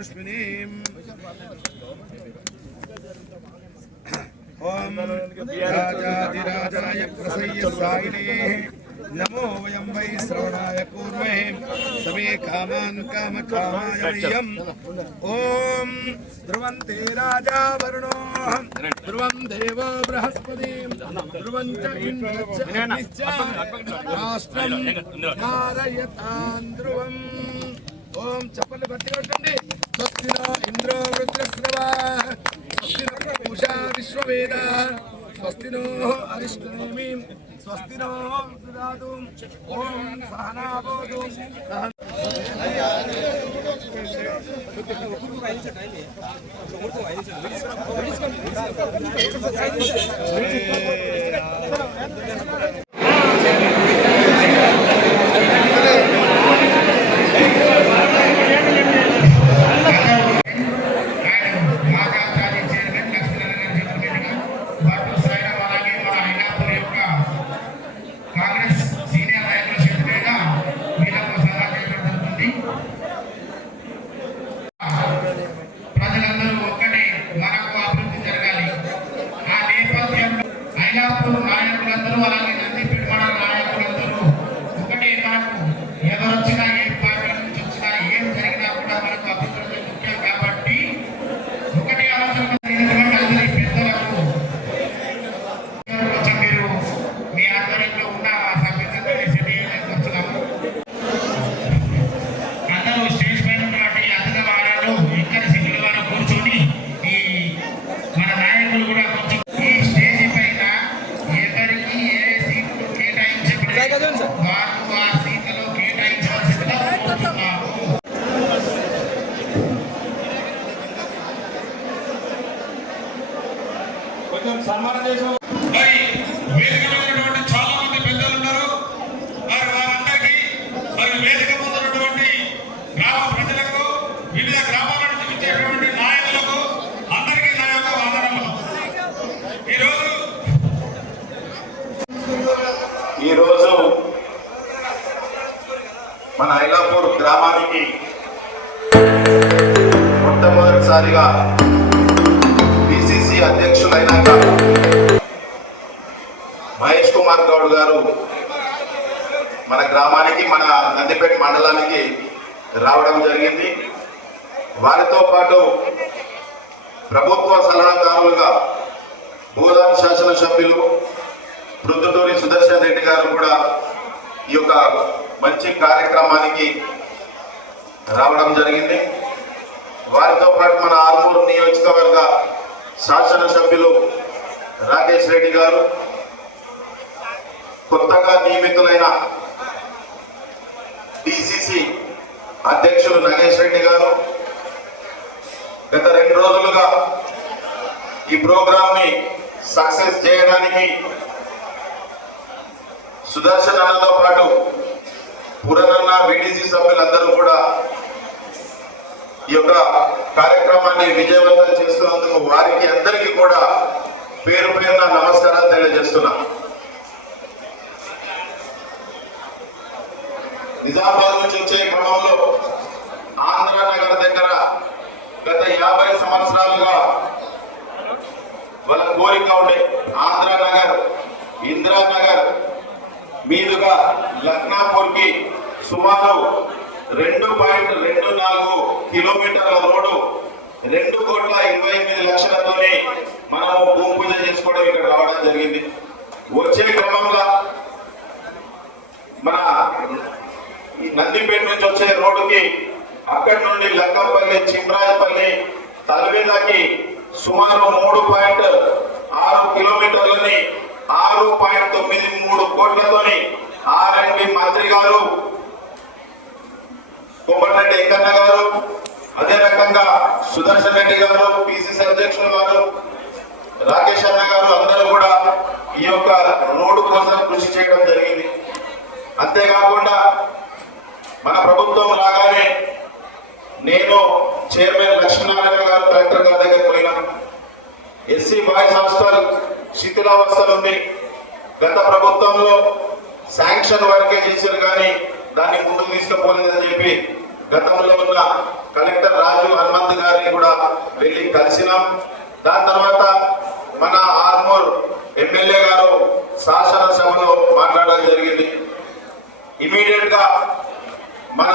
ओम राजाधिराजाय प्रसय्य सायिने नमो वयं वै श्रवणाय कूर्महे समे कामान् कामकामाय मह्यम् ओम ध्रुवन्ते राजा वरुणो ध्रुवं देवो बृहस्पति ध्रुवं च इन्द्रश्च राष्ट्रं धारयतां ध्रुवम् ओम चप्पल गट्टिगा కొట్టండి स्वस्ति नो इंद्रो वृत्रस्रवः स्वस्ति नो पूषा विश्ववेदा स्वस्ति नो अरिष्टनेमि स्वस्ति नो ददातु ओम सहना भवतु సన్మానం చేసాం వేదిక మీద చాలా మంది పెద్దలు ఉన్నారు. మరి వారందరికీ మరి వేదిక ముందు ఉన్నటువంటి గ్రామ ప్రజలకు వివిధ గ్రామాల నుంచి వచ్చేటువంటి నాయకులకు అందరికీ నా యొక్క వందనములు. ఈరోజు మన ఐలాపూర్ గ్రామానికి మొట్టమొదటిసారిగా పిసిసి అధ్యక్షులైనాక మహేష్ కుమార్ గౌడ్ గారు మన గ్రామానికి మన నందిపేట మండలానికి రావడం జరిగింది. వారితో పాటు ప్రభుత్వ సలహాదారులుగా భూదాన్ శాసనసభ్యులు ప్రొద్దుటూరి సుదర్శన్ రెడ్డి గారు కూడా ఈ యొక్క మంచి కార్యక్రమానికి రావడం జరిగింది. వారితో పాటు మన ఆర్మూరు నియోజకవర్గ శాసనసభ్యులు రాకేష్ రెడ్డి గారు, కొత్తగా నియమితులైన డిసిసి అధ్యక్షులు నగేష్ రెడ్డి గారు గత 2 రోజులుగా ఈ ప్రోగ్రామ్ ని సక్సెస్ చేయడానికి సుదర్శన్ అన్నతో పాటు పురనన్న వీడిసి సభ్యులందరూ కూడా ఈ యొక్క కార్యక్రమాన్ని విజయవంతం చేస్తున్నందుకు వారికి అందరికీ కూడా పేరు పేరున నమస్కారాలు తెలియజేస్తున్నా. నిజామాబాద్ నుంచి వచ్చే క్రమంలో ఆంధ్రనగర్ దగ్గర గత 50 సంవత్సరాలుగా వాళ్ళ కోరిక ఉండే ఆంధ్రనగర్ ఇందిరానగర్ మీదుగా లక్నాపూర్ కి సుమారు 2.24 కిలోమీటర్ల రోడ్డు 2,28,00,000తోనే మనము భూమి పూజ చేసుకోవడం ఇక్కడ రావడం జరిగింది. వచ్చే క్రమంలో మన నందిపేట నుంచి వచ్చే రోడ్డుకి అక్కడి నుండి లక్కంపల్లి, చిమ్రాజపల్లి, తల్వేదాకి సుమారు 3.6 కిలోమీటర్లని 6.93 కోట్లతోని ఆర్ఎండ్బి మంత్రి గారు కోమటిరెడ్డి వెంకన్న గారు, అదే రకంగా సుదర్శన్ రెడ్డి గారు, పిసిసి అధ్యక్షులు గారు, రాకేష్ అన్న గారు అందరూ కూడా ఈ యొక్క రోడ్డు కోసం కృషి చేయడం జరిగింది. అంతేకాకుండా మన ప్రభుత్వం రాగానే నేను చైర్మన్ లక్ష్మీనారాయణ గారు కలెక్టర్ గారి దగ్గర పోయినా. ఎస్సీ బాయ్స్ హాస్టల్ శిథిలావస్థలు ఉంది. గత ప్రభుత్వంలో శాంక్షన్ వరకే చేశారు కానీ దాన్ని ముందుకు తీసుకుపోలేదని చెప్పి గతంలో ఉన్న కలెక్టర్ రాజు హనుమంత్ గారిని కూడా వెళ్ళి కలిసినాం. దాని తర్వాత మన ఆర్మూర్ ఎమ్మెల్యే గారు శాసనసభలో మాట్లాడడం జరిగింది. ఇమీడియట్ గా మన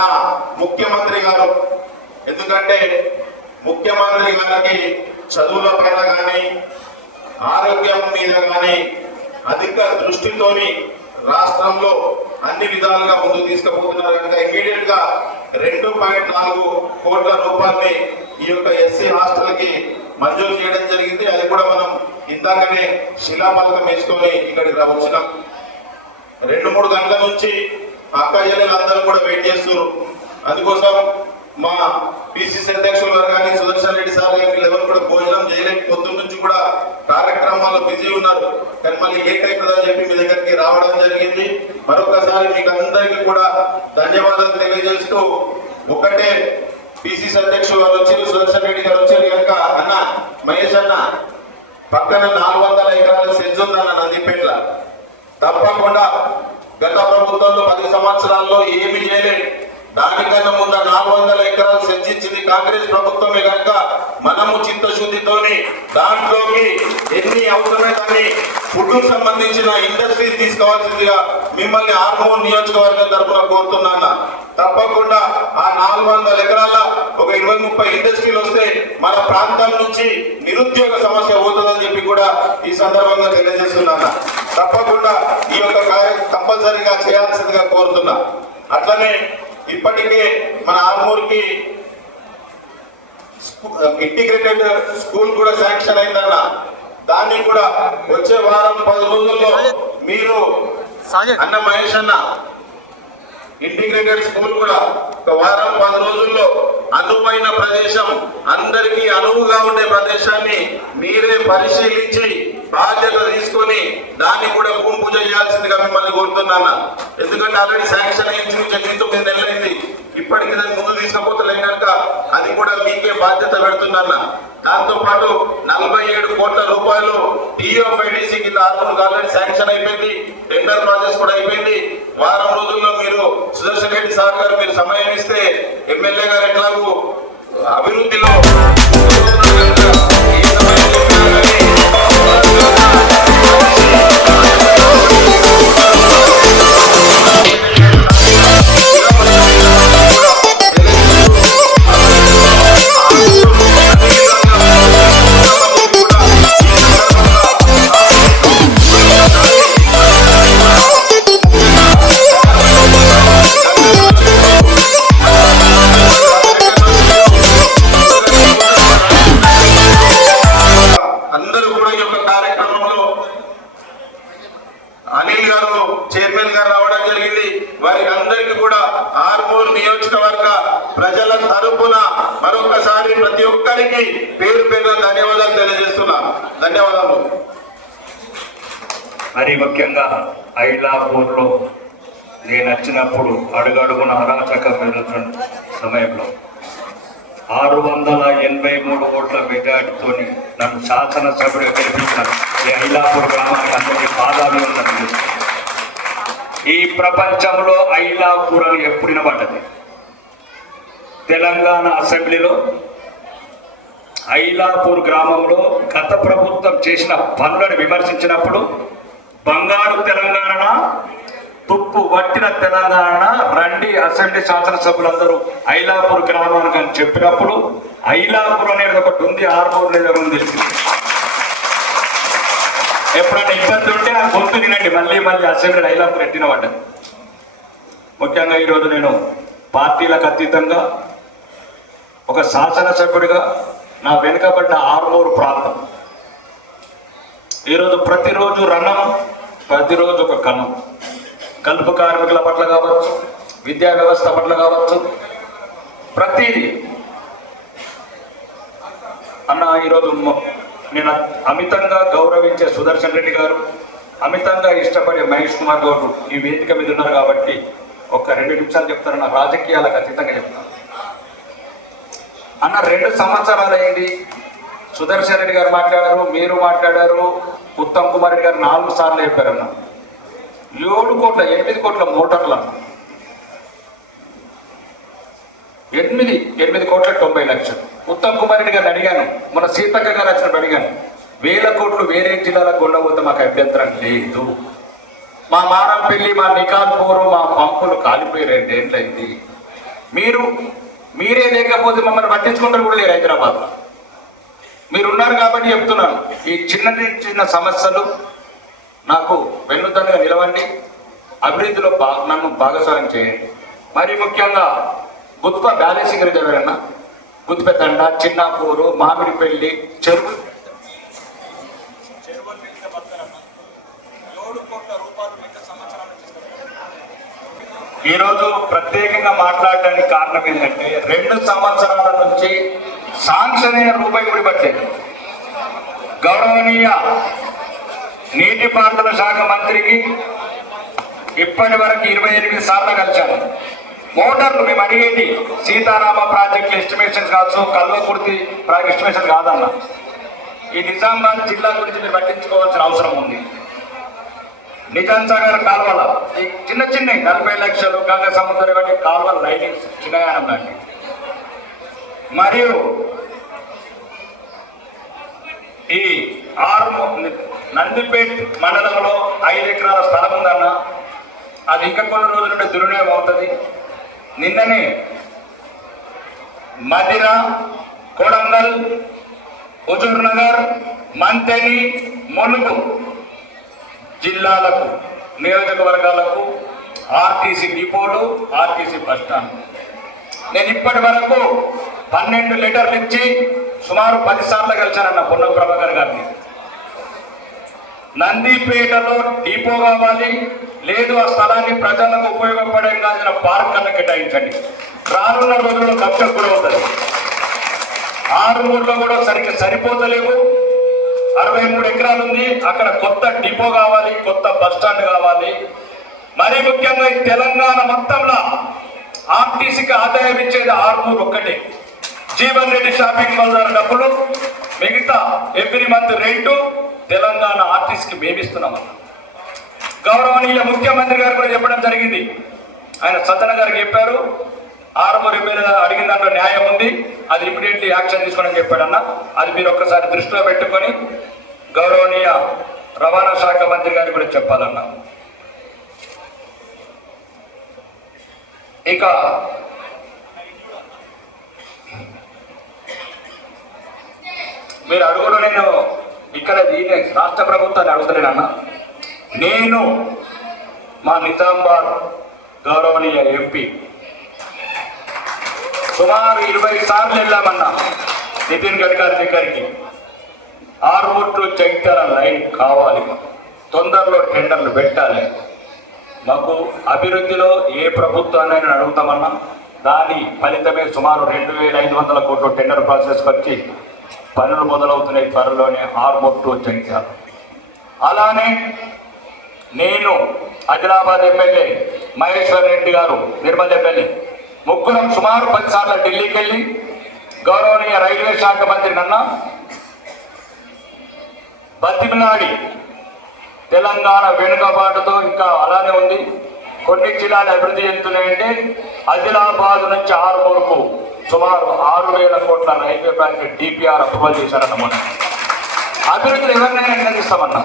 ముఖ్యమంత్రి గారు, ఎందుకంటే ముఖ్యమంత్రి గారికి చదువుల పైన కానీ ఆరోగ్యం మీద కానీ అధిక దృష్టితోని రాష్ట్రంలో అన్ని విధాలుగా ముందుకు తీసుకుపోతున్నారు కనుక ఇమీడియట్ గా 2.4 కోట్ల రూపాయలని ఈ యొక్క ఎస్సీ హాస్టల్ కి మంజూరు చేయడం జరిగింది. అది కూడా మనం ఇందాకనే శిలాఫలకం వేసుకొని ఇక్కడికి వచ్చినాం. 2-3 గంటల నుంచి అక్క చెల్లెలందరూ కూడా వెయిట్ చేస్తున్నారు. అందుకోసం మా పిసిసి అధ్యక్షులు గారు కానీ సుదర్శన్ రెడ్డి సార్ గారు వీళ్ళెవరు కూడా భోజనం చేయలేక పొద్దున్న నుంచి కూడా కార్యక్రమాల్లో బిజీ ఉన్నారు. కానీ మళ్ళీ లేట్ అవుతుందని చెప్పి మీ దగ్గరికి రావడం జరిగింది. మరొకసారి మీకు అందరికీ కూడా ధన్యవాదాలు తెలియజేస్తూ, ఒకటే పిసిసి అధ్యక్షులు గారు వచ్చారు, సుదర్శన్ రెడ్డి గారు వచ్చారు కనుక అన్న మహేష్ అన్న పక్కన 400 ఎకరాల సెజ్ ఉందన్న నందిపేట్ల. తప్పకుండా గత ప్రభుత్వంలో 10 సంవత్సరాల్లో ఏమి చేయలేదు. దానికన్నా ముందు 400 ఎకరాలు సెంచించింది కాంగ్రెస్ ప్రభుత్వమే కనుక మనము చిత్తశుద్ధితోని దాంట్లోకి ఎన్ని అవసరమైతే ఫుడ్ సంబంధించిన ఇండస్ట్రీస్ తీసుకోవాల్సిందిగా మిమ్మల్ని ఆర్మూర్ నియోజకవర్గం తరఫున కోరుతున్నాను. తప్పకుండా ఆ 400 ఎకరాల ఒక 20-30 ఇండస్ట్రీలు వస్తే మన ప్రాంతం నుంచి నిరుద్యోగ సమస్య పోతుందని చెప్పి కూడా ఈ సందర్భంగా తెలియజేస్తున్నాను. తప్పకుండా ఈ యొక్క కార్యం కంపల్సరీగా చేయాల్సిందిగా కోరుతున్నా. అట్లనే ఇప్పటికే మన ఆర్మూర్కి ఇంటిగ్రేటెడ్ స్కూల్ కూడా శాంక్షన్ అయిందన్న. దాన్ని కూడా వచ్చే వారం 10 రోజుల్లో మీరు అన్న మహేష్ అన్న ఇంటిగ్రేటెడ్ స్కూల్ కూడా ఒక వారం 10 రోజుల్లో అనువైన ప్రదేశం, అందరికీ అనువుగా ఉండే ప్రదేశాన్ని మీరే పరిశీలించి బాధ్యత తీసుకొని దాన్ని కూడా భూమి పూజ చేయాల్సిందిగా మిమ్మల్ని కోరుతున్నాను. ఎందుకంటే ఆల్రెడీ శాంక్షన్ అయింది, 9 నెలలైంది. ఇప్పటికీ దాన్ని ముందు తీసుకుపోతలేం కనుక అది కూడా మీకే బాధ్యత పెడుతున్నాను. దాంతో పాటు 47 కోట్ల రూపాయలు టీఓఫైడిసి కింద ఆల్రెడీ శాంక్షన్ అయిపోయింది. టెండర్ ప్రాసెస్ కూడా అయిపోయింది. వారం రోజుల్లో మీరు సుదర్శన్ రెడ్డి సార్ గారు మీరు సమయం ఇస్తే ఎమ్మెల్యే గారు ఎట్లాగూ అభివృద్ధిలో అనిల్ గారు చైర్మన్ గారు రావడం జరిగింది. వారికి అందరికీ కూడా ఆర్మూర్ నియోజకవర్గ ప్రజల తరపున మరొకసారి ప్రతి ఒక్కరికి పేరు పేరు ధన్యవాదాలు తెలియజేస్తున్నా. ధన్యవాదాలు. మరి ముఖ్యంగా ఐలాపూర్ లో నేను వచ్చినప్పుడు అడుగడుగున అరాచకం జరుగుతున్న సమయంలో 683 కోట్ల మెజార్టీతో నన్ను శాసనసభ్యుడిగా గెలిపించిన ఈ ఐలాపూర్ గ్రామానికి అందరికీ పాదాభివందనం. ఈ ప్రపంచంలో ఐలాపూర్ అని ఎప్పుడు వినబడ్డది? తెలంగాణ అసెంబ్లీలో ఐలాపూర్ గ్రామంలో గత ప్రభుత్వం చేసిన పనులను విమర్శించినప్పుడు బంగారు తెలంగాణ, తుప్పు పట్టిన తెలంగాణ రండి అసెంబ్లీ శాసనసభ్యులందరూ ఐలాపూర్ గ్రామానికి అని చెప్పినప్పుడు ఐలాపూర్ అనేది ఒకటి ఉంది, ఆర్మూర్ అనేది ఉంది తెలిసింది. ఎప్పుడైనా ఇబ్బంది ఉంటే ఆ గొంతు తినండి, మళ్ళీ మళ్ళీ అసెంబ్లీ ఐలాపూర్ ఎట్టిన పడ్డది. ముఖ్యంగా ఈరోజు నేను పార్టీలకు అతీతంగా ఒక శాసనసభ్యుడిగా నా వెనుకబడ్డ ఆర్మూరు ప్రాంతం ఈరోజు ప్రతిరోజు రణం, ప్రతిరోజు ఒక కణం. కలుపు కార్మికుల పట్ల కావచ్చు, విద్యా వ్యవస్థ పట్ల కావచ్చు, ప్రతిదీ అన్న. ఈరోజు నేను అమితంగా గౌరవించే సుదర్శన్ రెడ్డి గారు, అమితంగా ఇష్టపడే మహేష్ కుమార్ గౌడ్ ఈ వేదిక మీద ఉన్నారు కాబట్టి ఒక 2 నిమిషాలు చెప్తాను. నా రాజకీయాలకు అతీతంగా చెప్తాను అన్న. 2 సంవత్సరాలు అయింది. సుదర్శన్ రెడ్డి గారు మాట్లాడారు, మీరు మాట్లాడారు, ఉత్తమ్ కుమార్ రెడ్డి గారు 4 సార్లు చెప్పారన్న. 8 కోట్ల మోటార్లు అన్న. 8,90,00,000. ఉత్తమ్ కుమార్ రెడ్డి గారిని అడిగాను, మన సీతక్క గారు వచ్చినప్పుడు అడిగాను, 1,000 కోట్లు వేరే జిల్లాలకు ఉండబోతే మాకు అభ్యంతరం లేదు. మా మారంపల్లి, మా నికాల్పూరు, మా పంపులు కాలిపోయి 2 ఏళ్ళు అయింది. మీరే లేకపోతే మమ్మల్ని పట్టించుకుంటారు కూడా లేరు హైదరాబాద్లో. మీరున్నారు కాబట్టి చెప్తున్నాను, ఈ చిన్న సమస్యలు నాకు వెన్నుదన్నుగా నిలవండి, అభివృద్ధిలో నన్ను భాగస్వామ్యం చేయండి. మరి ముఖ్యంగా గుత్ప బ్యాలెన్సింగ్ రిజర్వ్ అన్న, గుత్పెతండ, చిన్నాపూరు, మామిడిపల్లి చెరువు 7 కోట్ల రూపాయలు ఈరోజు ప్రత్యేకంగా మాట్లాడడానికి కారణం ఏంటంటే 2 సంవత్సరాల నుంచి శాంక్షన్ అయిన రూపాయి కూడా పట్టలేదు. గౌరవనీయ నీటిపారుదల శాఖ మంత్రికి ఇప్పటి వరకు 28 సార్లు కలిశాను. మోటార్లు మేము అడిగేది సీతారామ ప్రాజెక్టు ఎస్టిమేషన్ కావచ్చు, కల్వకుర్తి ప్రాజెక్ట్ ఎస్టిమేషన్ కాదన్న. ఈ నిజామాబాద్ జిల్లా గురించి మీరు పట్టించుకోవాల్సిన అవసరం ఉంది. నిజాం సాగర్ కాలువల ఈ చిన్న 40 లక్షలు, గంగ సముద్రం వంటి కాలువల లైనింగ్ చిన్నగానం లాంటి, మరియు ఈ నందిపేట్ మండలంలో 5 ఎకరాల స్థలం ఉందన్న. అది ఇంకా కొన్ని రోజుల నుండి దుర్వినియోగం అవుతుంది. నిన్ననే మదిర, కొడంగల్, హుజూర్ నగర్, మంతెని, ములుగు జిల్లాలకు, నియోజకవర్గాలకు ఆర్టీసీ డిపోలు, ఆర్టీసీ బస్టాండ్. నేను ఇప్పటి వరకు 12 లెటర్లు ఇచ్చి సుమారు 10 సార్లు కలిశానన్న పొన్నం ప్రభాకర్ గారిని. నందిపేటలో డిపో కావాలి, లేదు ఆ స్థలాన్ని ప్రజలకు ఉపయోగపడేందుకు పార్క్ అన్న కేటాయించండి. రానున్న రోజుల్లో ఖర్చు కూడా అవుతుంది. 6 కూడా సరిపోతలేవు. 63 ఎకరాలు ఉంది. అక్కడ కొత్త డిపో కావాలి, కొత్త బస్టాండ్ కావాలి. మరీ ముఖ్యంగా ఈ తెలంగాణ మొత్తంలో ఆర్టీసీకి ఆదాయం ఇచ్చేది 6 ఒక్కటే. జీవన్ రెడ్డి షాపింగ్ మాల్ డబ్బులు, మిగతా ఎవ్రీ మంత్ రెంటు తెలంగాణ ఆర్టీసీకి మేమిస్తున్నామన్న. గౌరవనీయ ముఖ్యమంత్రి గారు కూడా చెప్పడం జరిగింది. ఆయన సత్తన గారికి చెప్పారు, 6 ఎమ్మెల్యేలు అడిగిన దాంట్లో న్యాయం ఉంది, అది ఇమీడియట్లీ యాక్షన్ తీసుకోవడం చెప్పాడన్న. అది మీరు ఒక్కసారి దృష్టిలో పెట్టుకొని గౌరవనీయ రవాణా శాఖ మంత్రి గారికి కూడా చెప్పాలన్న. ఇక మీరు అడుగులో నేను ఇక్కడ రాష్ట్ర ప్రభుత్వాన్ని అడుగుతలేనన్న. నేను మా నిజామాబాద్ గౌరవనీయ ఎంపీ సుమారు 20 సార్లు వెళ్ళామన్నా నితిన్ గడ్కరీ దగ్గరికి. ఆర్మూర్ జగిత్యాల లైన్ కావాలి, తొందరలో టెండర్లు పెట్టాలి. మాకు అభివృద్ధిలో ఏ ప్రభుత్వాన్ని అడుగుతామన్నా దాని ఫలితమే సుమారు 2,500 కోట్ల టెండర్ ప్రాసెస్ వచ్చి పనులు మొదలవుతున్నాయి త్వరలోనే ఆర్మూర్ జగిత్యాల. అలానే నేను ఆదిలాబాద్ ఎమ్మెల్యే మహేశ్వర్ రెడ్డి గారు, నిర్మల్ ఎమ్మెల్యే, ముగ్గురం సుమారు 10 సార్లు ఢిల్లీకి వెళ్ళి గౌరవనీయ రైల్వే శాఖ మంత్రి నన్న బతిమిలాడి, తెలంగాణ వెనుకబాటుతో ఇంకా అలానే ఉంది, కొన్ని జిల్లాలు అభివృద్ధి చెందుతున్నాయంటే ఆదిలాబాద్ నుంచి ఆర్మూర్కు సుమారు 6,000 కోట్ల రైల్వే ప్రాజెక్ట్ డిపిఆర్ అప్రూవల్ చేశారన్నమాట. అభివృద్ధులు ఎవరినైనా నిర్ణయిస్తామన్నా.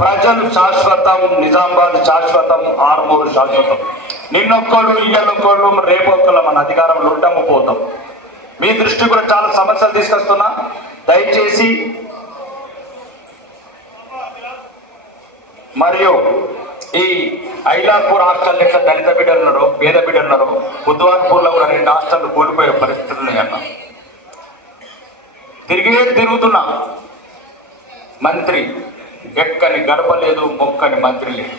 ప్రజలు శాశ్వతం, నిజామాబాద్ శాశ్వతం, ఆర్మూరు శాశ్వతం. నిన్నొక్కడు ఇయ్యలొక్కడు రేపొక్కలు మన అధికారంలో ఉంటాము పోతాం. మీ దృష్టి కూడా చాలా సమస్యలు తీసుకొస్తున్నా. దయచేసి మరియు ఈ ఐలాపూర్ హాస్టల్ ఎట్లా దళిత బిడ్డలు ఉన్నారో, పేద బిడ్డలు ఉన్నారో, బుద్ధవాన్పూర్లో కూడా 2 హాస్టళ్లు కూలిపోయే పరిస్థితులు ఉన్నాయన్న. తిరుగుతున్నా మంత్రి ఎక్కని గడప లేదు, మొక్కని మంత్రి లేదు.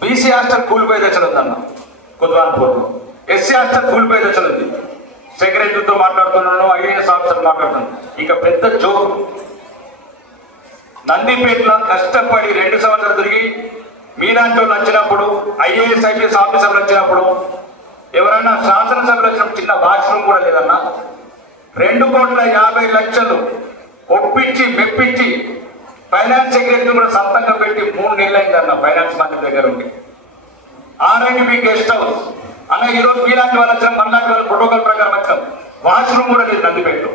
బీసీ హాస్టల్ కూలిపోయే దశలుందన్న బుద్ధవాన్పూర్లో. ఎస్సీ హాస్టల్ కూలిపోయే దశలుంది. సెక్రటరీతో మాట్లాడుతున్నాను, ఐఏఎస్ ఆఫీసర్ మాట్లాడుతున్నాను. ఇక పెద్ద జోక్, నందిపేటలో కష్టపడి 2 సంవత్సరాలు తిరిగి మీలాంటి వాళ్ళు వచ్చినప్పుడు, ఐఏఎస్ ఐపీఎస్ ఆఫీసర్లు వచ్చినప్పుడు, ఎవరైనా శాసనసభలు వచ్చినప్పుడు చిన్న వాష్రూమ్ కూడా లేదన్నా. 2,50,00,000 ఒప్పించి మెప్పించి ఫైనాన్స్ సెక్రటరీ కూడా సంతకం పెట్టి 3 నెలలు అయిందన్న ఫైనాన్స్ మంత్రి దగ్గర ఉండి. ఆర్ఎండ్బి గెస్ట్ హౌస్ అన్న ఈరోజు మీలాంటి వాళ్ళు వచ్చాం, మనలాంటి వాళ్ళు ప్రోటోకాల్ ప్రకారం వచ్చాం. వాష్రూమ్ కూడా లేదు నందిపేటలో.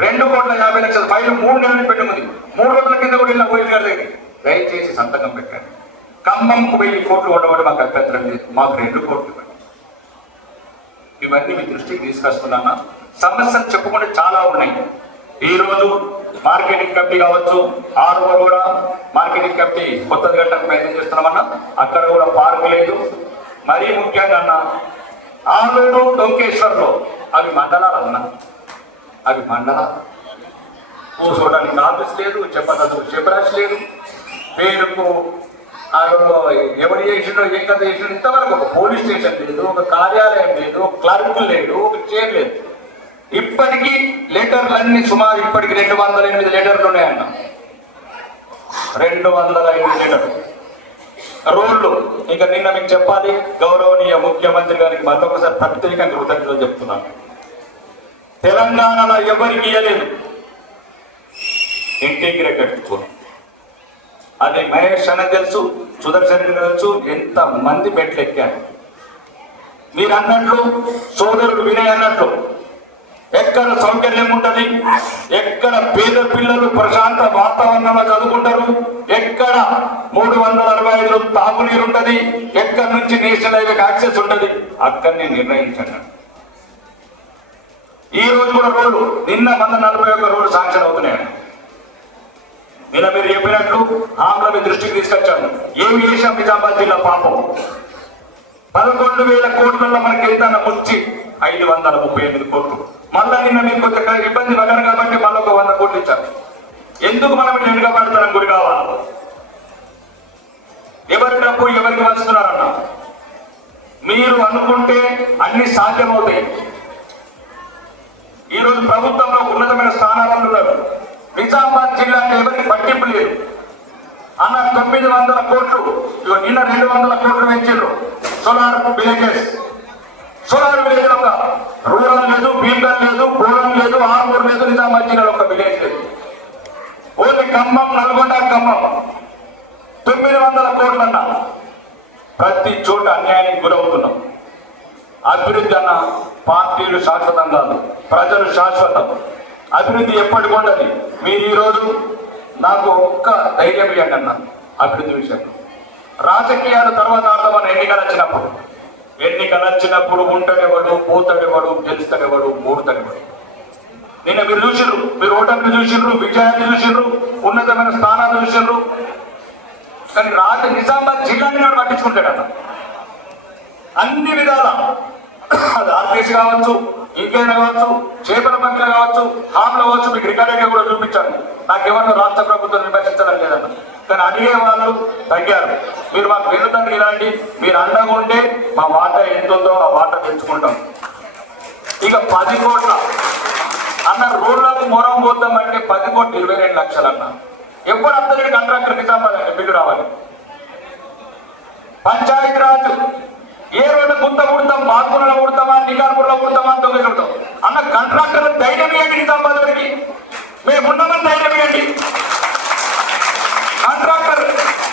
2,50,00,000 ఫైల్ 3 నెలలు పెట్టుకుంది. 3 రోజుల కింద కూడా ఇలా పోయి గారి దగ్గర దయచేసి సంతకం పెట్టండి. ఖమ్మంకు 1000 కోట్లు ఉండబట్టి మాకు అభ్యంతరం లేదు, మాకు 2 కోట్లు ఇవ్వండి. ఇవన్నీ మీ దృష్టికి తీసుకొస్తున్నానా? సమస్యలు చెప్పుకుంటే చాలా ఉన్నాయి. ఈ రోజు మార్కెటింగ్ కమిటీ కావచ్చు, ఆరులో కూడా మార్కెటింగ్ కమిటీ కొత్తది కట్టడానికి ప్రయత్నం చేస్తున్నామన్నా, అక్కడ కూడా పార్క్ లేదు. మరీ ముఖ్యంగా అన్న ఆలూరు డొంకేశ్వర్లో అవి మండలాలన్నా, అవి మండలాలు. కూర్చోడానికి ఆఫీస్ లేదు, చెప్పడానికి చెప్పరాశి లేదు, పేరుకు ఎవరు చేసిండో ఏ కథ చేసిండో ఇంతవరకు ఒక పోలీస్ స్టేషన్ లేదు, ఒక కార్యాలయం లేదు, ఒక క్లర్క్ లేడు, ఒక చైర్ లేదు. ఇప్పటికీ లెటర్లు అన్ని సుమారు ఇప్పటికి 208 లెటర్లు ఉన్నాయన్న. 208 లెటర్లు. రోడ్లు ఇక నిన్న మీకు చెప్పాలి, గౌరవనీయ ముఖ్యమంత్రి గారికి మరొకసారి ప్రత్యేకంగా కృతజ్ఞతలు చెప్తున్నాను. తెలంగాణలో ఎవరికి ఇవ్వలేదు ఇంటిగ్రేటెడ్ స్కూల్. అది మహేష్ అని తెలుసు, సుదర్శన్ తెలుసు, ఎంత మంది మెట్లు ఎక్కారు. మీరు అన్నట్లు, సోదరుడు వినయ్ అన్నట్లు, ఎక్కడ సౌకర్యం ఉంటుంది, ఎక్కడ పేద పిల్లలు ప్రశాంత వాతావరణంలో చదువుకుంటారు, ఎక్కడ 365 తాగునీరు ఉంటుంది, ఎక్కడి నుంచి నేషనల్ హైవేకి యాక్సెస్ ఉంటుంది, అక్కడనే నిర్ణయించండి. ఈ రోజు కూడా రోడ్లు నిన్న 141 రోడ్లు శాంక్షన్ అవుతున్నాయండి. నిన్న మీరు చెప్పినట్లు ఆంధ్ర మీ దృష్టికి తీసుకొచ్చాను. ఏమి చేశాం నిజామాబాద్ జిల్లా పాపం 11,000 కోట్లలో మనకి ఏదైనా వచ్చి 538 కోట్లు. మళ్ళా నిన్న మీరు కొంచెం ఇబ్బంది పడ్డారు కాబట్టి మళ్ళీ ఒక 100 కోట్లు ఇచ్చారు. ఎందుకు మనం ఇట్లా వెనుకబడతాం? గురి కావాలి. ఎవరి డబ్బు ఎవరికి వస్తున్నారన్న మీరు అనుకుంటే అన్ని సాధ్యమవుతాయి. ఈ రోజు ప్రభుత్వంలో ఉన్నతమైన స్థానాలను ఉన్నారు. నిజామాబాద్ జిల్లా ఎవరికి పట్టింపు లేదు అన్న. 900 కోట్లు నిన్న 200 కోట్లు పెంచారు. సోలార్ విలేజెస్, సోలార్ విలేజ్ ఒక రూరల్ లేదు, బీదర్ లేదు, గూడెం లేదు, ఆర్మూర్ లేదు, నిజామాబాద్ జిల్లాలో ఒక విలేజ్ లేదు. ఓన్లీ ఖమ్మం, నల్గొండ, ఖమ్మం 900 కోట్లు అన్న. ప్రతి చోట అన్యాయానికి గురవుతున్నాం. అభివృద్ధి అన్న పార్టీలు శాశ్వతం కాదు, ప్రజలు శాశ్వతం. అభివృద్ధి ఎప్పటికి ఉండదు. మీరు ఈరోజు నాకు ఒక్క ధైర్యం ఇవ్వండి అన్న అభివృద్ధి విషయంలో. రాజకీయాల తర్వాత అర్థమన్న ఎన్నికలు వచ్చినప్పుడు ఉంటాడేవాడు, పోతాడేవాడు, గెలుస్తాడేవాడు, మూడుతాడేవాడు. నిన్న మీరు చూసిర్రు, మీరు ఓటర్ని చూసిర్రు, విజయాన్ని చూసిర్రు, ఉన్నతమైన స్థానాలు చూసిర్రు. కానీ నిజామాబాద్ జిల్లాని నాడు పట్టించుకుంటాడన్న అన్ని విధాల. అది ఆర్టీసీ కావచ్చు, ఇంకేనా కావచ్చు, చేపల పంటలు కావచ్చు, హామ్లు కావచ్చు. మీకు రికార్డుగా కూడా చూపించాను. నాకెవరినో రాష్ట్ర ప్రభుత్వం విమర్శించడం లేదన్న. కానీ అడిగే వాళ్ళు తగ్గారు. మీరు మాకు వెన్నుదండ్రులు ఇలాంటి మీరు అండగా ఉంటే మా వాటా ఎంతుందో ఆ వాటా తెచ్చుకుంటాం. ఇక 10 కోట్ల అన్న రోడ్లకు మొరం పోతామంటే 10 కోట్లు 22 లక్షలు అన్న. ఎప్పుడు అందరికీ కాంట్రాక్టర్ నిజామాబాద్ అంటే బిల్లు రావాలి. పంచాయతీరాజ్ ఏ రోడ్డు గుంత కుడతాం, బాత్మూలలో కుడతామా, నికార్పూర్లో కుడతామా, దొంగ కుడతాం అన్న. కాంట్రాక్టర్లు ధైర్యం ఇవ్వండి. నిజామాబాద్ వరకు మేము ఉండమని ధైర్యం ఇవ్వండి. కాంట్రాక్టర్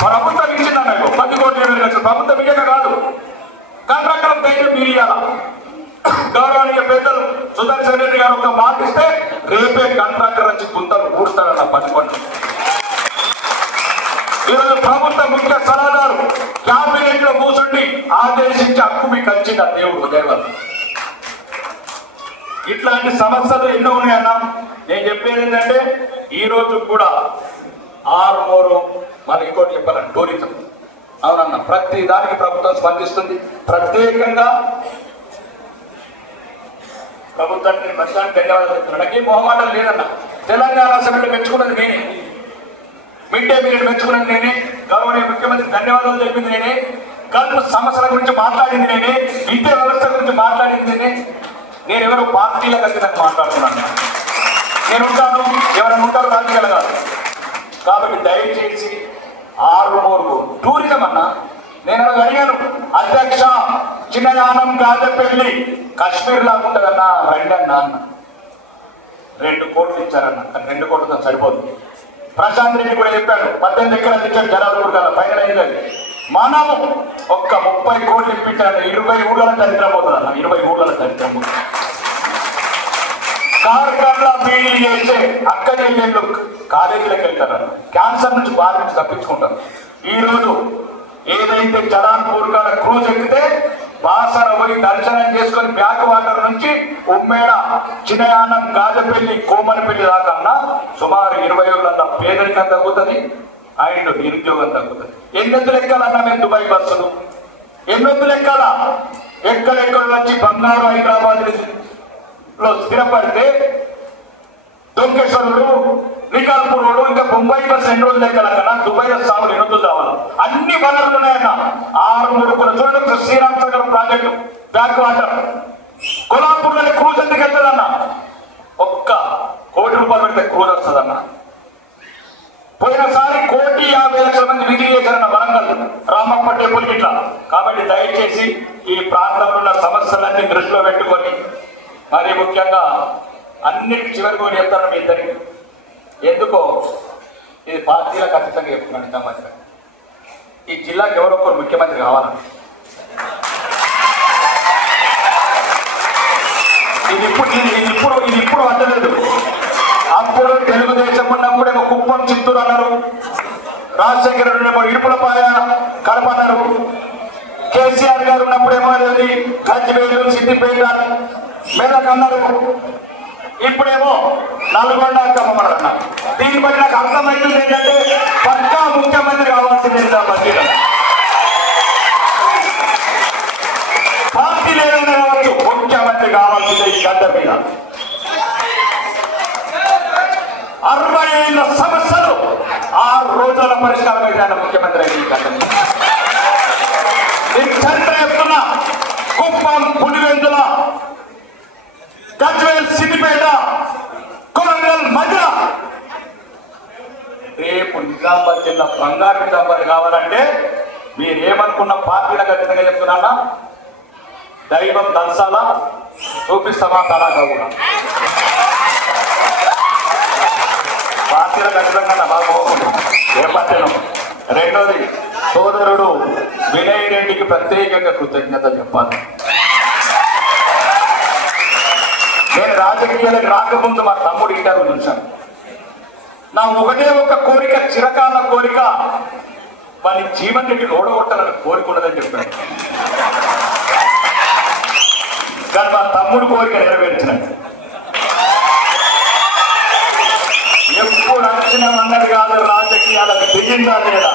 ప్రభుత్వం ఇచ్చిందన్న 10 కోట్ల 20 లక్షలు. ప్రభుత్వం ఇయ్యక కాదు, కాంట్రాక్టర్ ధైర్యం మీరు ఇవ్వాలా. గౌరవనీయ పెద్దలు సుదర్శన్ రెడ్డి గారు ఒక మాట ఇస్తే రేపే కాంట్రాక్టర్ వచ్చి గుంతలు కూడుస్తారన్న 10 కోట్లు. ఈరోజు ప్రభుత్వ ముఖ్య సలహాదారు క్యాబినెట్ లో కూర్చుండి ఆదేశించి హక్కు మీకు వచ్చింది ఆ దేవుడు దేవత. ఇట్లాంటి సమస్యలు ఎన్నో ఉన్నాయన్న. నేను చెప్పేది ఏంటంటే ఈ రోజు కూడా ఆర్మూరు మన ఇంకోటి చెప్పాలండి టూరిజం. అవునన్న, ప్రతి దానికి ప్రభుత్వం స్పందిస్తుంది. ప్రత్యేకంగా ప్రభుత్వానికి ప్రస్తుతానికి ధన్యవాదాలు చెప్తున్నాను. నాకేం మొహమాటం లేదన్న. తెలంగాణ అసెంబ్లీ మెచ్చుకున్నది నేనే, మిడ్ డే మీల్ మెచ్చుకున్నది నేనే, గౌరవనీయ ముఖ్యమంత్రి ధన్యవాదాలు చెప్పింది నేనే, కల్పు సమస్యల గురించి మాట్లాడింది నేనే, విద్యా వ్యవస్థ గురించి మాట్లాడింది నేనే. నేను ఎవరు పార్టీల ఖచ్చితంగా మాట్లాడుతున్నాను. నేను ఉంటాను, ఎవరైనా ఉంటారు రాజకీయాలు కాదు. కాబట్టి దయచేసి ఆరుమూరు టూరిజం అన్న. నేను అడిగాను, అధ్యక్ష చిన్నయానం గాజపల్లి కాశ్మీర్ లాగా ఉంటుందన్నా, రండి అన్న. 2 కోట్లు ఇచ్చారన్న. 2 కోట్లతో సరిపోదు. ప్రశాంత్ రెడ్డి కూడా చెప్పాడు, 18 ఎకరాలు ఇచ్చాడు జనాలు కూడా పైన అయింది. మనము ఒక్క 30 కోట్లు ఇప్పించాలి. 20 ఊళ్ళ దరిద్రం పోతుంది అన్న, 20 ఊళ్ళ దరిద్రం పోతుంది. కార్ఖాన్ల బీడీ చేస్తే అక్కడే వీళ్ళు కాలేజీలకు వెళ్తారు, క్యాన్సర్ నుంచి బాధ నుంచి తప్పించుకుంటారు. ఈ రోజు ఏదైతే జలాన్పూర్ కాడ క్రూజ్ ఎక్కితే బాసర పోయి దర్శనం చేసుకొని బ్యాక్ వాటర్ నుంచి ఉమ్మేడ, చిన్నయానం, గాజపల్లి, కోమనపల్లి దాకా సుమారు 20 ఏళ్ళ పేదరికం తగ్గుతుంది అండ్ నిరుద్యోగం తగ్గుతుంది. ఎన్నెందులు ఎక్కాలన్నా మేము దుబాయ్ బస్సులు, ఎన్నెందులు ఎక్కాలా? ఎక్కడెక్కడ నుంచి బంగారు హైదరాబాద్ లో స్థిరపడితే దొంకేశ్వరుడు, శ్రీకాకుళం, ఇంకా బొంబాయి బస్సు 2 రోజులు ఎక్కాల కన్నా దుబాయ్లో సాగులు 2 రోజులు కావాలి. అన్ని వనరులు ఉన్నాయన్న. 6 మూడు చూడండి, శ్రీరామసాగర్ ప్రాజెక్టు బ్యాక్ వాటర్, కొల్లాపూర్లో క్రూజ్ ఎందుకు వెళ్తుందన్న? ఒక్క ₹1 కోటి పెడితే క్రూజ్ వస్తుందన్న. పోయినసారి 1,50,00,000 మంది విధి చేశారన్న వరంగల్ రామప్ప టెంపుల్ ఇట్లా. కాబట్టి దయచేసి ఈ ప్రాంతంలో ఉన్న సమస్యలన్నీ దృష్టిలో పెట్టుకొని, మరి ముఖ్యంగా అన్నిటి చివరి కూడా చెప్తాను మీ ఇద్దరికి. ఎందుకో ఇది పార్టీలకు అతీతంగా చెప్తున్నాను. ఇంత మధ్య ఈ జిల్లాకి ఎవరొక్కరు ముఖ్యమంత్రి కావాలని, ఇది ఇప్పుడు అంటలేదు. అప్పుడు తెలుగుదేశం ఉన్నప్పుడేమో కుప్పం, చిత్తూరు అన్నారు, రాజశేఖర రెడ్డి ఇడుపులపాయ, కడప అన్నారు, కేసీఆర్ గారు ఉన్నప్పుడేమో గజ్వేలు, సిద్దిపేట, మెదక్ అన్నారు, ఇప్పుడేమో నల్గొండ, ఖమ్మం అన్నారు. దీన్ని బట్టి నాకు అర్థమవుతుంది ఏంటంటే పక్కా ముఖ్యమంత్రి కావాల్సింది పార్టీ లేదన్నా కావచ్చు, ముఖ్యమంత్రి కావాల్సిందే ఈ గడ్డ మీద. 60 ఏళ్ళ సమస్యలు 6 రోజుల పరిష్కారం అయితే ముఖ్యమంత్రి అయితే ఈ గడ్డ మీద. నేను చరిత్ర చెప్తున్నా. కుప్పం, పులివెందుల, గజ్వేల్, సిద్దిపేట, కొరంగల్, మధ్య రేపు నిజామాబాద్ జిల్లా బంగారు నిజామాబాద్ కావాలంటే మీరేమనుకున్న పార్టీలకు ఖచ్చితంగా చెప్తున్నా, దైవం దల్సాలా చూపిస్తామా తలాగా కూడా పార్టీలకు ఖచ్చితంగా బాగా ఏ పార్టీలో. రెండోది, సోదరుడు వినయ్ రెడ్డికి ప్రత్యేకంగా కృతజ్ఞత చెప్పాలి. నేను రాజకీయాలకు రాకముందు మా తమ్ముడు ఇంటర్వ్యూ చూశాను. నా ఒకటే ఒక కోరిక, చిరకాల కోరిక, వాని జీవన్ రెడ్డి ఓడగొట్టాలని కోరిక ఉన్నదని చెప్పాను. కానీ మా తమ్ముడు కోరిక నెరవేర్చినట్టు. ఎప్పుడు నచ్చిన అన్నది కాదు, రాజకీయాలకు దిగిందా లేదా.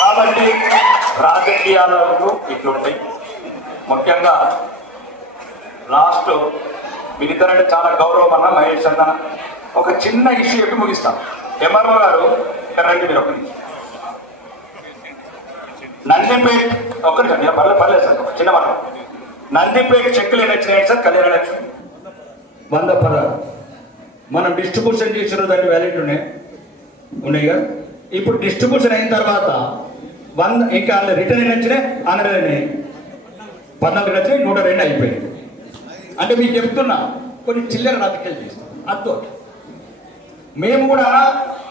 కాబట్టి రాజకీయాలకు ఇట్లుంటాయి. ముఖ్యంగా లాస్ట్ మీరిద్దరంటే చాలా గౌరవం అన్న, మహేష్ అన్న. ఒక చిన్న ఇష్యూ చెప్పి ముగిస్తాం. ఎంఆర్ఓ గారు రండి, మీరు ఒకటి నందిపేట ఒకటి పర్లేదు సార్, ఒక చిన్న మాట. నందిపేట చెక్కులు ఎన్ని వచ్చినాయి సార్? కళ్యాణ లక్ష్మి 100 మనం డిస్ట్రిబ్యూషన్ చేసిన దాన్ని వ్యాలిడ్ ఉన్నాయి కదా. ఇప్పుడు డిస్ట్రిబ్యూషన్ అయిన తర్వాత 100 ఇంకా రిటర్న్ ఎన్ని వచ్చినాయి? 100 14 వచ్చినాయి, 102 అయిపోయింది. అంటే మీకు చెప్తున్నా, కొన్ని చిల్లర రాజకీయాలు చేస్తాం. అర్థం మేము కూడా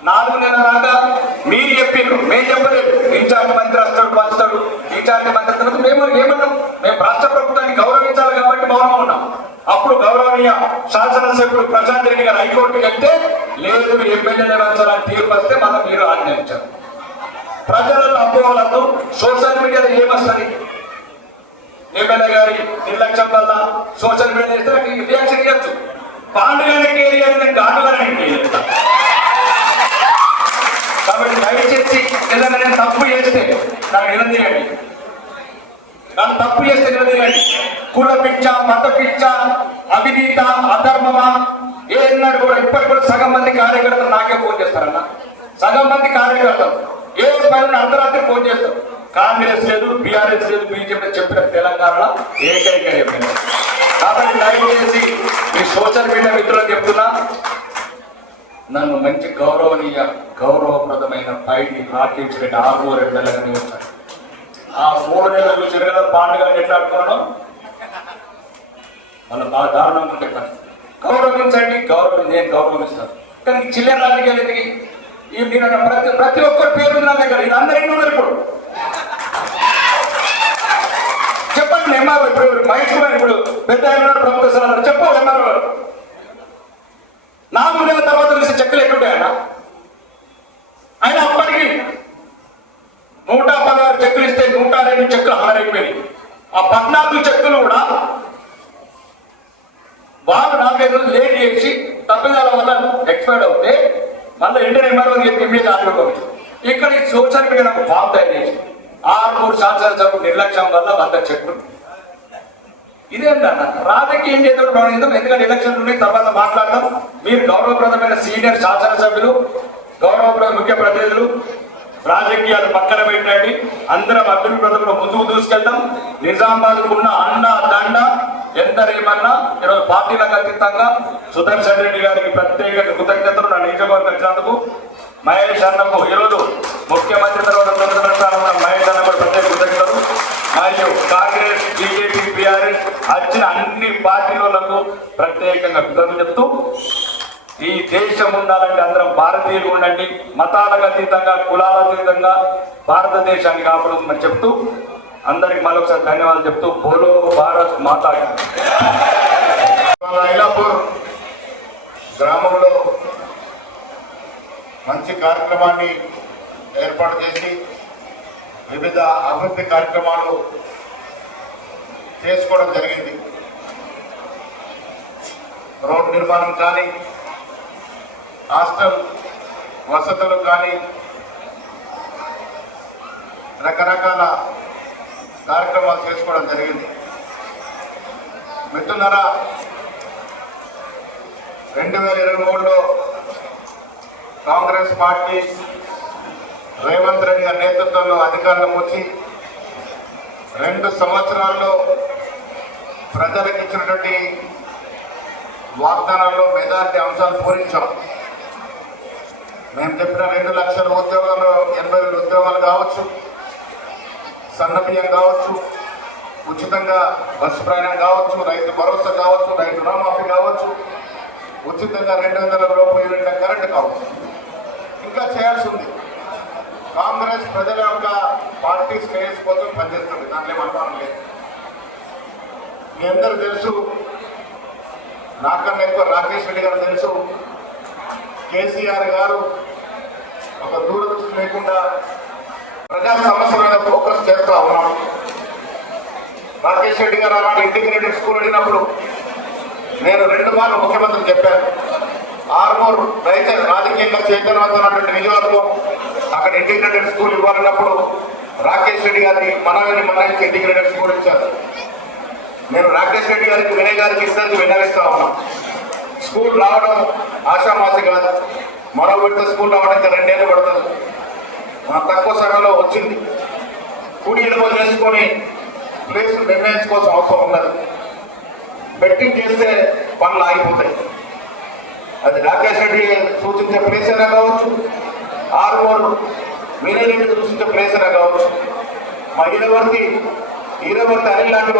4 నెలల దాకా మీరు చెప్పిండ్రు, మేము చెప్పలేదు. ఇన్ఛార్జ్ మంత్రి వస్తాడు, పంచుతాడు, ఇన్ఛార్జ్ మంత్రి వస్తాడు. మేము ఏమన్నాం? మేము రాష్ట్ర ప్రభుత్వాన్ని గౌరవించాలి కాబట్టి మౌనం ఉన్నాం. అప్పుడు గౌరవనీయ శాసనసభ్యుడు ప్రశాంత్ రెడ్డి గారు హైకోర్టుకి వెళ్తే లేదు, ఎమ్మెల్యేలు వంచాలని తీర్పు వస్తే మనం మీరు ఆజ్ఞానించారు. ప్రజలలో అపోహలతో సోషల్ మీడియాలో ఏమొస్తుంది? ఎమ్మెల్యే గారి నిర్లక్ష్యం వల్ల సోషల్ మీడియా చేస్తే రియాక్షన్ ఇవ్వచ్చు. పాండుగానికి ఏరియా గాండుగానికి. కాబట్టి దయచేసి ఏదైనా నేను తప్పు చేస్తే నాకు నిలదీయండి, నన్ను తప్పు చేస్తే నిలదీయండి. కుల పిచ్చ, మత పిచ్చ, అవినీత, అధర్మమా ఏనాడు కూడా ఇప్పటికి కూడా సగం మంది కార్యకర్తలు నాకే ఫోన్ చేస్తారన్న. సగం మంది కార్యకర్తలు ఏ పని అర్ధరాత్రి ఫోన్ చేస్తారు. కాంగ్రెస్ లేదు, బీఆర్ఎస్ లేదు, బీజేపీ చెప్పిన తెలంగాణలో ఏకైక ఎమ్మెల్యే. కాబట్టి దయచేసి ఈ సోషల్ మీడియా మిత్రులకు చెప్తున్నా, నన్ను మంచి గౌరవప్రదమైన పైకి రాకించినట్టు 6 నెలలుగానే వచ్చాను. ఆ 3 నెలలు చిరగల పాండుగా ఎట్లాడుతున్నాను మన బాగా దారుణంగా ఉంటే గౌరవించండి, నేను గౌరవిస్తాను. కానీ చిల్లర రాజకీయాలు ఎందుకు? ఈ నేను ప్రతి ఒక్కరి పేరు నా దగ్గర వీళ్ళందరూ ఎన్ని ఉన్నారు ఇప్పుడు చెప్పండి. ఎంఆర్ఓ ఇప్పుడు మహేష్ కుమార్ ఇప్పుడు పెద్ద ప్రభుత్వ సలహా చెప్పు. ఎంఆర్ఓ 4 నెలల తర్వాత తెలిసి చెక్కులు ఎట్లుంటాయన్న? ఆయన అప్పటికి 116 చెక్కులు ఇస్తే 102 చెక్కులు హారైపోయినాయి. ఆ 14 చెక్కులు కూడా వాళ్ళు 4-5 రోజులు లేట్ చేసి తప్పిదాల వల్ల ఎక్స్పైర్డ్ అవుతే మళ్ళీ ఇంటర్ ఎంఆర్ఓ ఇమీడియట్ ఆడుకోవచ్చు. ఇక్కడ ఈ సోషల్ మీడియా ఫామ్ తయారు చేసి 6-3 సంవత్సరాల నిర్లక్ష్యం వల్ల 100 చెక్కులు. ఇదేంటన్న రాజకీయం చేద్దాం. ఎందుకంటే ఎలక్షన్లు ఉన్నాయి, తర్వాత మాట్లాడదాం. మీరు గౌరవప్రదమైన సీనియర్ శాసనసభ్యులు, గౌరవప్రద ముఖ్య ప్రతినిధులు, రాజకీయాలు పక్కన పెట్టండి. అందరం అభివృద్ధి పథకంలో ముందుకు దూసుకెళ్తాం. నిజామాబాద్ ఉన్న అన్న దండ ఎందరేమన్నా ఈరోజు పార్టీలకు అతీతంగా సుదర్శన్ రెడ్డి గారికి ప్రత్యేక కృతజ్ఞతలు. నా నియోజకవర్గం వచ్చినందుకు మహేష్ అన్నకు ఈరోజు ముఖ్యమంత్రి తర్వాత మహేష్ అన్న కూడా ప్రత్యేక కృతజ్ఞతలు. మరియు కాంగ్రెస్, బీజేపీ, బీఆర్ఎస్ వచ్చిన అన్ని పార్టీలకు ప్రత్యేకంగా కృతజ్ఞతలు చెప్తూ, ఈ దేశం ఉండాలంటే అందరం భారతీయులు ఉండండి, మతాలకు అతీతంగా కులాలకు అతీతంగా భారతదేశాన్ని కాపాడుతుందని చెప్తూ అందరికి మరొకసారి ధన్యవాదాలు చెప్తూ బోలో భారత్ మాతా. ఐలాపూర్ గ్రామంలో మంచి కార్యక్రమాన్ని ఏర్పాటు చేసి వివిధ అభివృద్ధి కార్యక్రమాలు చేసుకోవడం జరిగింది. రోడ్డు నిర్మాణం కానీ, హాస్టల్ వసతులు కానీ, రకరకాల కార్యక్రమాలు చేసుకోవడం జరిగింది. మిత్రులారా, 2023లో కాంగ్రెస్ పార్టీ రేవంత్ రెడ్డి గారి నేతృత్వంలో అధికారంలోకి వచ్చి 2 సంవత్సరాల్లో ప్రజలకు ఇచ్చినటువంటి వాగ్దానాల్లో మెజారిటీ అంశాలు పూరించాం. మేము చెప్పిన 2 లక్షల ఉద్యోగాలు, 80,000 ఉద్యోగాలు కావచ్చు, సన్న బియ్యం కావచ్చు, ఉచితంగా బస్సు ప్రయాణం కావచ్చు, రైతు భరోసా కావచ్చు, రైతు రుణమాఫీ కావచ్చు, ఉచితంగా 200 రూపాయల కరెంటు కావచ్చు, ఇంకా చేయాల్సి ఉంది. కాంగ్రెస్ ప్రజల యొక్క పార్టీ శ్రేయస్ కోసం పనిచేస్తుంది, దాంట్లో ఏమనుమానం లేదు. మీ అందరూ తెలుసు, నాకన్నా ఎక్కువ రాకేష్ రెడ్డి గారు తెలుసు. కేసీఆర్ గారు ఒక దూరదృష్టి లేకుండా ప్రజా సమస్యల మీద ఫోకస్ చేస్తూ ఉన్నాడు. రాకేష్ రెడ్డి గారు అలాంటి ఇంటిగ్రేటెడ్ స్కూల్ అడిగినప్పుడు నేను 2 మార్లు ముఖ్యమంత్రికి చెప్పాను. ఆర్మూర్ రైతు రాజకీయంగా చైతన్యవంతమైనటువంటి నియోజకవర్గం, అక్కడ ఇంటిగ్రేటెడ్ స్కూల్ ఇవ్వాలన్నప్పుడు రాకేష్ రెడ్డి గారిని మనకి ఇంటిగ్రేటెడ్ స్కూల్ ఇచ్చారు. నేను రాకేష్ రెడ్డి గారికి, వినయ్ గారికి ఇద్దరికి విన్నవిస్తా ఉన్నాం. స్కూల్ రావడం ఆశామాసి కాదు. మరో విడత స్కూల్ రావడానికి 2 ఏళ్ళు పడుతుంది. తక్కువ సమయంలో వచ్చింది. కూడి ఎడమ చేసుకొని ప్లేస్ నిర్ణయించుకోవాల్సిన అవసరం ఉన్నది. బెట్టింగ్ చేస్తే పనులు ఆగిపోతాయి. అది రాకేష్ రెడ్డి సూచించే ప్లేస్ అయినా కావచ్చు, ఆర్మూర్ వినయ్ రెడ్డి సూచించే ప్లేస్ అయినా కావచ్చు. మా ఈడవర్తి అనిల్ లాంటి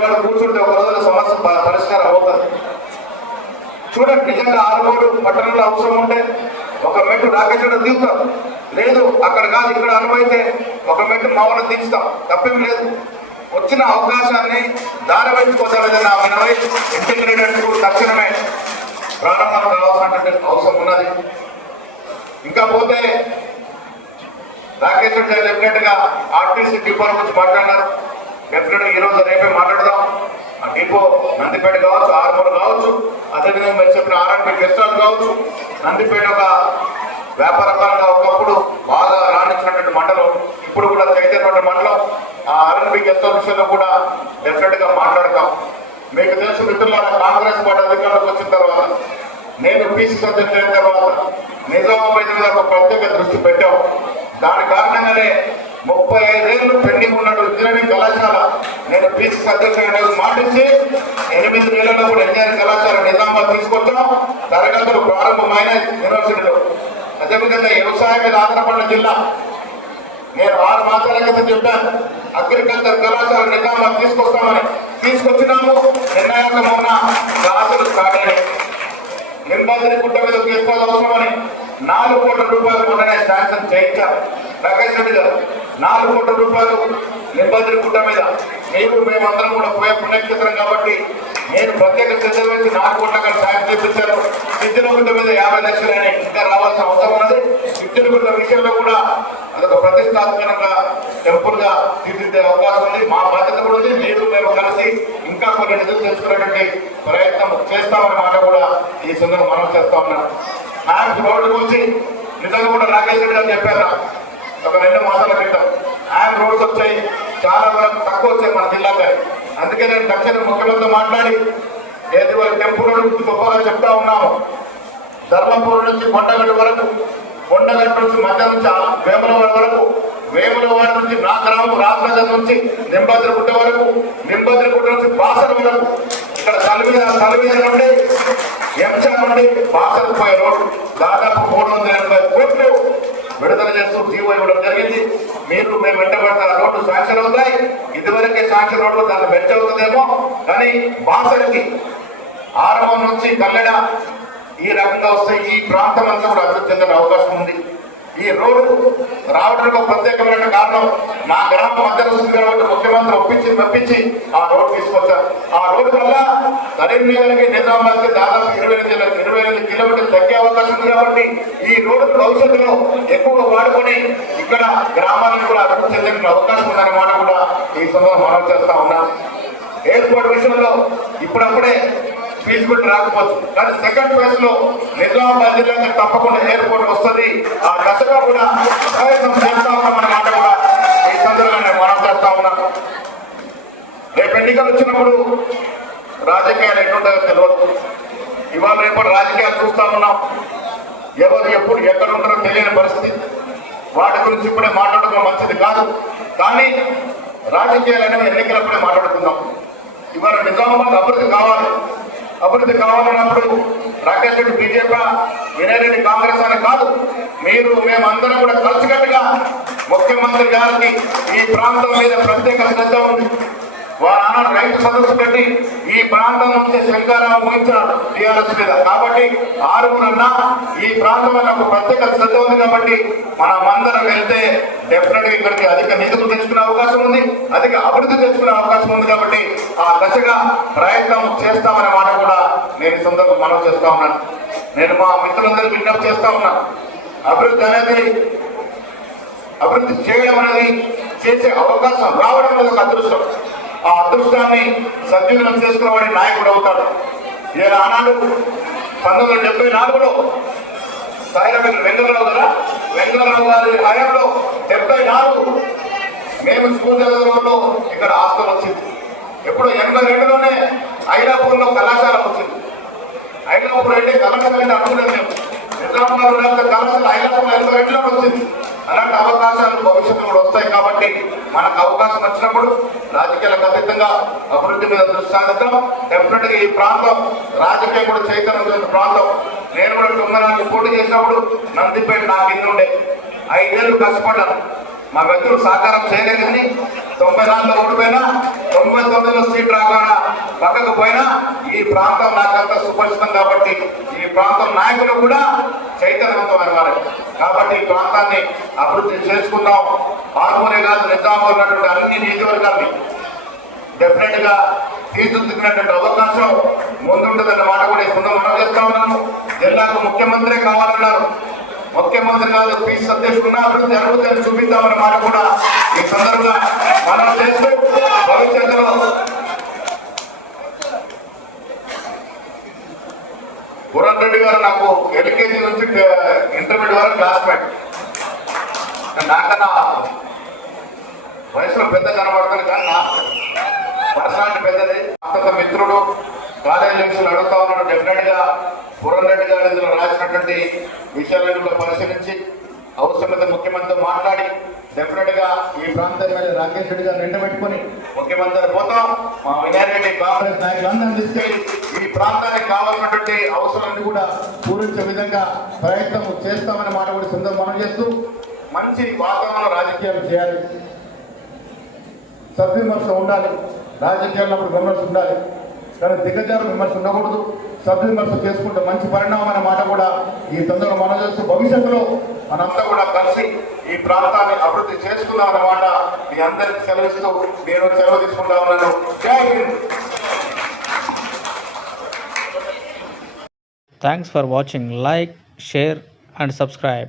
వాడు కూర్చుంటే ఒక రోజున సమస్య పరిష్కారం అవుతుంది. చూడండి, నిజంగా ఆర్మూర్ పట్టణంలో అవసరం ఉంటే ఒక మెట్టు రాకేష్ రెడ్డి దిగుతాం, లేదు అక్కడ కాదు ఇక్కడ అనువైతే ఒక మెట్టు మామూలు దిగుతాం, తప్పేం లేదు. వచ్చిన అవకాశాన్ని దారి పెట్టుకోవాలని నా వినవై ఇంటిగ్రేటెడ్ స్కూల్ తక్షణమే ప్రారంభం కావాల్సినటువంటి అవసరం ఉన్నది. ఇంకా పోతే రాకేష్ రెడ్డి గారు చెప్పినట్టుగా ఆర్టీసీ డిపో గురించి మాట్లాడినారు. డెఫినెట్గా ఈరోజు రేపే మాట్లాడదాం. ఆ డిపో నందిపేట కావచ్చు, ఆర్మూర్ కావచ్చు, అదేవిధంగా మీరు చెప్పిన ఆర్ఎండ్బి గెస్ట్ హౌస్ కావచ్చు. నందిపేట ఒక వ్యాపారపరంగా ఒకప్పుడు బాగా రాణించినటువంటి మండలం, ఇప్పుడు కూడా చైతన్య మండలం. ఆ ఆర్ఎండ్బి గెస్ట్ హౌస్ విషయంలో కూడా డెఫినెట్గా మాట్లాడతాం. మీకు తెలుసు మిత్రులారా, కాంగ్రెస్ పార్టీ అధికారంలోకి వచ్చిన తర్వాత, నేను పీసీసీ అధ్యక్షుడు అయిన తర్వాత నిజామాబాద్ మీద ఒక ప్రత్యేక దృష్టి పెట్టాం. దాని కారణంగానే 35 ఏళ్ళు పెండింగ్ ఉన్నట్టు ఇంజనీరింగ్ కళాశాల నేను పీసీసీ అధ్యక్షుడు మాటించి 8 నెలల్లో కూడా ఇంజనీరింగ్ కళాశాల నిజామాబాద్ తీసుకొచ్చాం. తరగతులు ప్రారంభమైన యూనివర్సిటీలో. అదేవిధంగా వ్యవసాయం మీద ఆధారపడిన జిల్లా. నేను 6 మాసాల క్రితం చెప్పాను, అగ్రికల్చర్ కళాశాల నిజామాబాద్ తీసుకొస్తామని. తీసుకొచ్చినాము. నిర్ణయాత్మకమైన క్లాసులు స్టార్ట్ అయినాయి. నిన్న నిబంధన గుట్ట మీద తీసుకోవాల్సిన అవసరమని 4 కోట్ల రూపాయలు మొన్ననే శాంక్షన్ చేయించారు రాకేష్ రెడ్డి గారు. 4 కోట్ల రూపాయలు నిబంధన గుట్ట మీద మీరు మేమందరం కూడా పోయే పుణ్యక్షేత్రం కాబట్టి నేను ప్రత్యేక శ్రద్ధ వేసి 4 కోట్ల శాంక్షన్ చేయించారు. సిద్ధినగుట్ట మీద 50 లక్షలు అయినా ఇంకా రావాల్సిన అవసరం ఉన్నది. సిద్ధినగుట్ట విషయంలో కూడా అదొక ప్రతిష్టాత్మకంగా టెంపుల్ గా తీర్చిదిద్దే అవకాశం ఉంది. మా బాధ్యత కూడా ఉంది. మీరు మేము కలిసి ఇంకా కొన్ని నిధులు తెచ్చుకునేటువంటి ప్రయత్నం చేస్తామన్న మాట కూడా ఈ సందర్భంగా మనం చేస్తా ఉన్నాం. ఆయన రోడ్డు గురించి నిజంగా కూడా రాకేష్ రెడ్డి గారు చెప్పారు ఒక 2 మాసాల క్రితం. ఆయన రోడ్స్ వచ్చాయి, చాలా వరకు తక్కువ వచ్చాయి మన జిల్లాకి. అందుకే నేను తక్షణ ముఖ్యమంత్రితో మాట్లాడి ఏది టెంపుల్ రోడ్డు గురించి గొప్పగా చెప్తా ఉన్నాము. ధర్మపురం నుంచి కొండగట్టు వరకు, కొండగట్టు నుంచి మధ్య నుంచి వేములవాడ వరకు, వేములవాడ నుంచి నా గ్రామం రామనగర్ నుంచి నింబద్రిగుట్ట వరకు, నింబద్రిగుట్ట నుంచి బాసర వరకు, ఇక్కడ తలమీద నుండి ఎంచ నుండి బాసరకు పోయే రోడ్డు దాదాపు 380 కోట్లు విడుదల చేస్తూ జీవో ఇవ్వడం జరిగింది. మీరు మేము వెంటబడిన రోడ్డు శాంక్షన్ అవుతాయి. ఇదివరకే శాంక్షన్ రోడ్లు దాన్ని బెంచ్ అవుతుందేమో, కానీ బాసరికి ఆరంభం నుంచి కల్లెడ ఈ రకంగా వస్తే ఈ ప్రాంతం అంతా కూడా అభివృద్ధి చెందే అవకాశం ఉంది. ఈ రోడ్డు రావడానికి ప్రత్యేకమైన కారణం నా గ్రామం మధ్యలో వస్తుంది కాబట్టి ముఖ్యమంత్రి మెప్పించి ఆ రోడ్డు తీసుకొచ్చారు. ఆ రోడ్డు వల్ల కరీంనగర్కి నిజామాబాద్కి దాదాపు 25 కిలోమీటర్లు తగ్గే అవకాశం ఉంది. కాబట్టి ఈ రోడ్డు భవిష్యత్తులో ఎక్కువగా వాడుకొని ఇక్కడ గ్రామానికి కూడా అభివృద్ధి చెందే అవకాశం ఉందనే మాట కూడా ఈ సందర్భంగా మనం చేస్తా ఉన్నాం. ఎయిర్పోర్ట్ విషయంలో ఇప్పుడప్పుడే ఫీజిబిలిటీ రాకపోవచ్చు, కానీ సెకండ్ ఫేజ్ లో నిజామాబాద్ జిల్లాకి తప్పకుండా ఎయిర్పోర్ట్ వస్తుంది. ఆ దశగా కూడా ప్రయత్నం చేస్తా ఉన్నామన్న మాట కూడా ఈ సందర్భంగా మనం చేస్తా ఉన్నాం. రేపు ఎన్నికలు వచ్చినప్పుడు రాజకీయాలు ఎటుంటాయో తెలియదు. ఇవాళ రేపటి రాజకీయాలు చూస్తా ఉన్నాం. ఎవరు ఎప్పుడు ఎక్కడ ఉంటారో తెలియని పరిస్థితి. వాటి గురించి ఇప్పుడే మాట్లాడడం మంచిది కాదు, కానీ రాజకీయాలు అనేవి ఎన్నికలప్పుడే మాట్లాడుకుందాం. ఇవాళ నిజామాబాద్ అభివృద్ధి కావాలన్నప్పుడు రాకేష్ రెడ్డి బీజేపీ, వినయ్ రెడ్డి కాంగ్రెస్ అని కాదు, మీరు మేమందరం కూడా కలిసికట్టుగా ముఖ్యమంత్రి గారికి ఈ ప్రాంతం మీద ప్రత్యేక శ్రద్ధ ఉంది. వారు ఆనాడు రైతు సదస్సు పెట్టి ఈ ప్రాంతం నుంచి శంకారావు ముగించారు టీఆర్ఎస్ మీద. కాబట్టి 6 ఈ ప్రాంతం వల్ల ఒక ప్రత్యేక శ్రద్ధ ఉంది. కాబట్టి మనమందరం వెళ్తే డెఫినెట్ గా ఇక్కడికి అధిక నిధులు తెచ్చుకునే అవకాశం ఉంది, అధిక అభివృద్ధి తెచ్చుకునే అవకాశం ఉంది. కాబట్టి ఆ దశగా ప్రయత్నం చేస్తామనే మాట కూడా నేను ఈ సందర్భంగా మనం చేస్తా ఉన్నాను. నేను మా మిత్రులందరికీ విజ్ఞప్తి చేస్తా ఉన్నాను. అభివృద్ధి చేయడం అనేది చేసే అవకాశం రావడం అనేది ఒక అదృష్టం. ఆ అదృష్టాన్ని సద్వినియోగం చేసుకున్నవాడి నాయకుడు అవుతాడు. ఈయన ఆనాడు 1974లో వెంకటరావు గారి హయాంలో 74 మేము స్కూల్ చదువులో ఇక్కడ హాస్టల్ వచ్చింది. ఎప్పుడు 82లోనే ఐలాపూర్లో కళాశాల వచ్చింది. ఐలాపూర్ అంటే కళాశాల అంటే అనుకున్నాం మేము. నిజామాబాద్ కళాశాల ఐలాపూర్ 82లో వచ్చింది. అలాంటి అవకాశాలు భవిష్యత్తు కూడా వస్తాయి. కాబట్టి మనకు అవకాశం వచ్చినప్పుడు రాజకీయాలకు అతీతంగా అభివృద్ధి మీద దృష్టి సాధిద్దాం. డెఫినెట్ గా ఈ ప్రాంతం రాజకీయం కూడా చైతన్యం ప్రాంతం. నేను కూడా 9 పోటీ చేసినప్పుడు నందిపేట నా కింద ఉండే 5 ఏళ్ళు కష్టపడ్డాను. మా వ్యక్తులు సహకారం చేయలేదు, కానీ 94లో ఓడిపోయినా 99లో సీట్ రాకుండా పక్కకు పోయినా ఈ ప్రాంతం నాకంత సుపరిచితం. కాబట్టి ఈ ప్రాంతం నాయకులు కూడా చైతన్యవంతమైన వారు. కాబట్టి ఈ ప్రాంతాన్ని అభివృద్ధి చేసుకుందాం. ఆర్మూరే కాదు, నిజామాబాద్ ఉన్నటువంటి అన్ని నియోజకవర్గాన్ని డెఫినెట్ గా తీర్చిదిద్దుకునేటువంటి అవకాశం ముందుంటుందన్న మాట కూడా ఈ సందర్భంగా చేస్తా ఉన్నాను. జిల్లాకు ముఖ్యమంత్రి కావాలన్నారు. ముఖ్యమంత్రి కాదు, పీసీ అధ్యక్షుడున్న అభివృద్ధిని చూపిద్దామన్న మాట కూడా ఈ సందర్భంగా మనం చేస్తూ భవిష్యత్తులో పురణ్ రెడ్డి గారు నాకు ఎల్కేజీ నుంచి ఇంటర్మీడియట్ వరకు క్లాస్మేట్. నాకన్నా వయసులో పెద్ద కనబడుతుంది, కానీ నా పర్సనాలిటీ పెద్దది. అంత మిత్రుడు కాలేజీ నుంచి అడుగుతా ఉన్నాడు. డెఫినెట్ గా పురణ్ రెడ్డి గారు ఇందులో రాసినటువంటి విషయాలను పరిశీలించి అవసరమైతే ముఖ్యమంత్రితో మాట్లాడి డెఫినెట్ గా ఈ ప్రాంత ఎమ్మెల్యే రాకేష్ రెడ్డి గారు వెంట పెట్టుకుని ముఖ్యమంత్రి పోతాం. మా వినయ్ రెడ్డి కాంగ్రెస్ నాయకులందరినీ తీసుకెళ్లి ఈ ప్రాంతానికి కావాల్సినటువంటి అవసరాన్ని కూడా పూరించే విధంగా ప్రయత్నం చేస్తామనే మాట కూడా సందర్భం మనం చేస్తూ మంచి వాతావరణంలో రాజకీయాలు చేయాలి. సద్విమర్శ ఉండాలి, రాజకీయాల్లో విమర్శ ఉండాలి. కానీ దిగజారు విమర్శ ఉండకూడదు. సబ్ విమర్శ చేసుకుంటే మంచి పరిణామం అనే మాట కూడా ఈ తొందరగా మనం చేస్తూ భవిష్యత్తులో మనంతా కూడా కలిసి ఈ ప్రాంతాన్ని అభివృద్ధి చేసుకుందాం అన్నమాట మీ అందరికీ సెలవిస్తూ నేను సెలవు తీసుకుంటా ఉన్నాను. జై Hind. Thanks for watching. Like, share and subscribe.